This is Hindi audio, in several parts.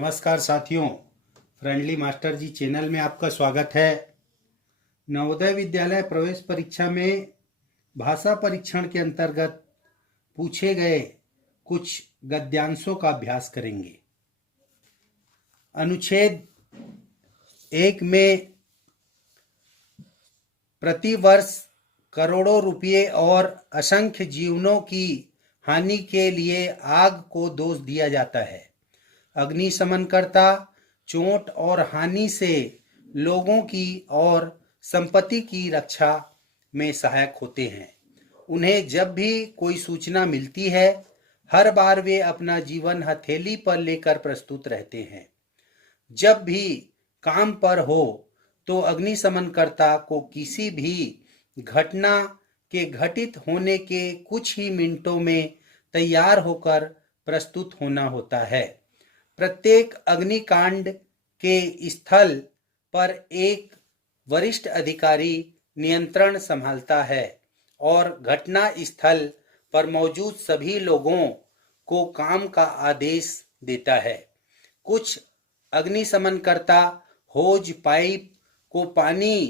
नमस्कार साथियों, फ्रेंडली मास्टर जी चैनल में आपका स्वागत है। नवोदय विद्यालय प्रवेश परीक्षा में भाषा परीक्षण के अंतर्गत पूछे गए कुछ गद्यांशों का अभ्यास करेंगे। अनुच्छेद 1 में प्रतिवर्ष करोड़ों रुपये और असंख्य जीवनों की हानि के लिए आग को दोष दिया जाता है। अग्निशमनकर्ता चोट और हानि से लोगों की और संपत्ति की रक्षा में सहायक होते हैं। उन्हें जब भी कोई सूचना मिलती है, हर बार वे अपना जीवन हथेली पर लेकर प्रस्तुत रहते हैं। जब भी काम पर हो तो अग्निशमनकर्ता को किसी भी घटना के घटित होने के कुछ ही मिनटों में तैयार होकर प्रस्तुत होना होता है। प्रत्येक अग्निकांड के स्थल पर एक वरिष्ठ अधिकारी नियंत्रण संभालता है और घटना स्थल पर मौजूद सभी लोगों को काम का आदेश देता है। कुछ अग्निशमनकर्ता होज पाइप को पानी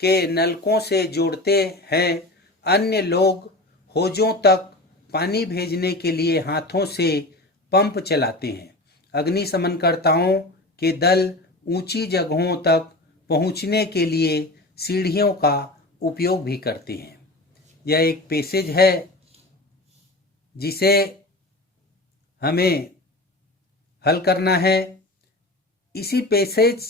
के नलकों से जोड़ते हैं। अन्य लोग होजों तक पानी भेजने के लिए हाथों से पंप चलाते हैं। अग्निशमनकर्ताओं के दल ऊंची जगहों तक पहुंचने के लिए सीढ़ियों का उपयोग भी करते हैं। यह एक पैसेज है जिसे हमें हल करना है। इसी पैसेज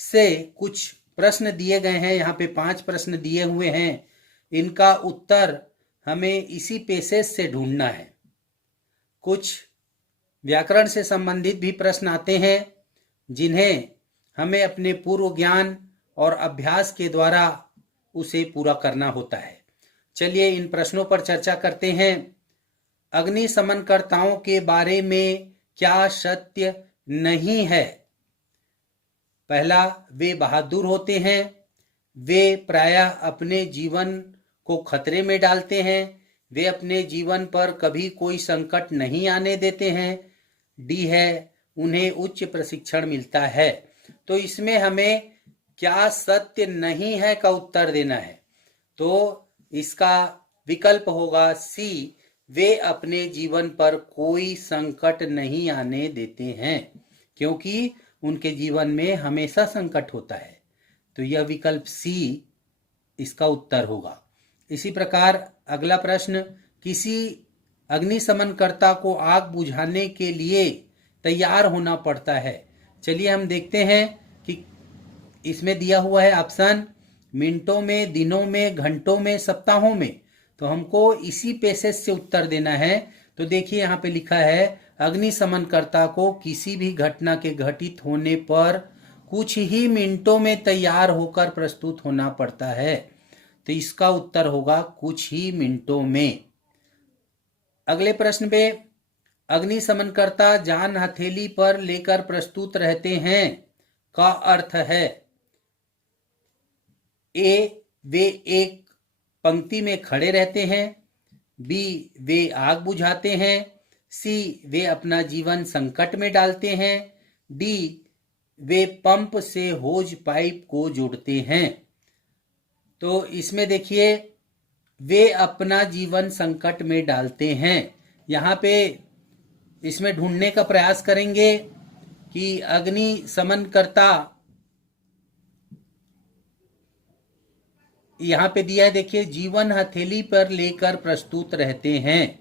से कुछ प्रश्न दिए गए हैं। यहाँ पे 5 प्रश्न दिए हुए हैं। इनका उत्तर हमें इसी पैसेज से ढूंढना है। कुछ व्याकरण से संबंधित भी प्रश्न आते हैं जिन्हें हमें अपने पूर्व ज्ञान और अभ्यास के द्वारा उसे पूरा करना होता है। चलिए इन प्रश्नों पर चर्चा करते हैं। अग्निशमनकर्ताओं के बारे में क्या सत्य नहीं है? पहला, वे बहादुर होते हैं। वे प्रायः अपने जीवन को खतरे में डालते हैं। वे अपने जीवन पर कभी कोई संकट नहीं आने देते हैं। डी है, उन्हें उच्च प्रशिक्षण मिलता है। तो इसमें हमें क्या सत्य नहीं है का उत्तर देना है। तो इसका विकल्प होगा सी, वे अपने जीवन पर कोई संकट नहीं आने देते हैं, क्योंकि उनके जीवन में हमेशा संकट होता है। तो यह विकल्प सी इसका उत्तर होगा। इसी प्रकार अगला प्रश्न, किसी अग्निशमनकर्ता को आग बुझाने के लिए तैयार होना पड़ता है। चलिए हम देखते हैं कि इसमें दिया हुआ है ऑप्शन मिनटों में, दिनों में, घंटों में, सप्ताहों में। तो हमको इसी पैसेज से उत्तर देना है। तो देखिए यहाँ पे लिखा है, अग्निशमनकर्ता को किसी भी घटना के घटित होने पर कुछ ही मिनटों में तैयार होकर प्रस्तुत होना पड़ता है। तो इसका उत्तर होगा कुछ ही मिनटों में। अगले प्रश्न पे, अग्निशमनकर्ता जान हथेली पर लेकर प्रस्तुत रहते हैं का अर्थ है? ए, वे एक पंक्ति में खड़े रहते हैं। बी, वे आग बुझाते हैं। सी, वे अपना जीवन संकट में डालते हैं। डी, वे पंप से होज पाइप को जोड़ते हैं। तो इसमें देखिए, वे अपना जीवन संकट में डालते हैं। यहाँ पे इसमें ढूंढने का प्रयास करेंगे कि अग्निशमनकर्ता, यहाँ पे दिया है देखिए, जीवन हथेली पर लेकर प्रस्तुत रहते हैं।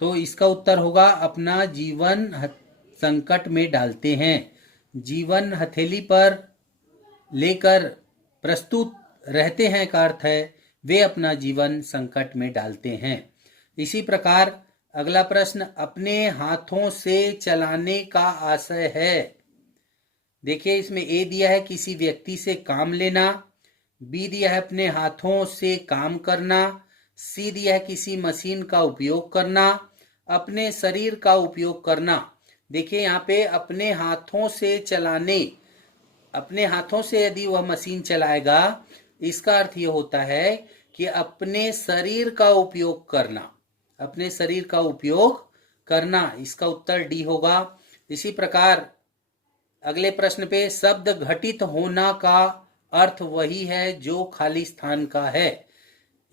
तो इसका उत्तर होगा अपना जीवन संकट में डालते हैं। जीवन हथेली पर लेकर प्रस्तुत रहते हैं का अर्थ है वे अपना जीवन संकट में डालते हैं। इसी प्रकार अगला प्रश्न, अपने हाथों से चलाने का आशय है। देखिए इसमें ए दिया है किसी व्यक्ति से काम लेना। बी दिया है अपने हाथों से काम करना। सी दिया है किसी मशीन का उपयोग करना। अपने शरीर का उपयोग करना। देखिए यहाँ पे अपने हाथों से चलाने, अपने हाथों से यदि वह मशीन चलाएगा, इसका अर्थ यह होता है कि अपने शरीर का उपयोग करना, अपने शरीर का उपयोग करना। इसका उत्तर डी होगा। इसी प्रकार अगले प्रश्न पे, शब्द घटित होना का अर्थ वही है जो खाली स्थान का है।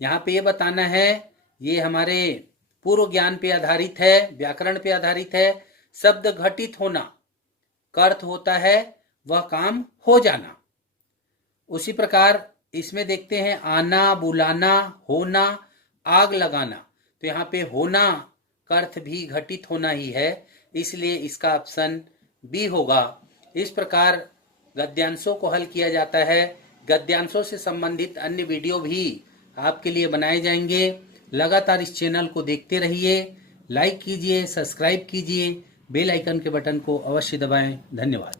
यहाँ पे ये बताना है, ये हमारे पूर्व ज्ञान पे आधारित है, व्याकरण पे आधारित है। शब्द घटित होना का अर्थ होता है वह काम हो जाना। उसी प्रकार इसमें देखते हैं, आना, बुलाना, होना, आग लगाना। तो यहाँ पे होना का अर्थ भी घटित होना ही है, इसलिए इसका ऑप्शन बी होगा। इस प्रकार गद्यांशों को हल किया जाता है। गद्यांशों से संबंधित अन्य वीडियो भी आपके लिए बनाए जाएंगे। लगातार इस चैनल को देखते रहिए, लाइक कीजिए, सब्सक्राइब कीजिए, बेल आइकन के बटन को अवश्य दबाएं। धन्यवाद।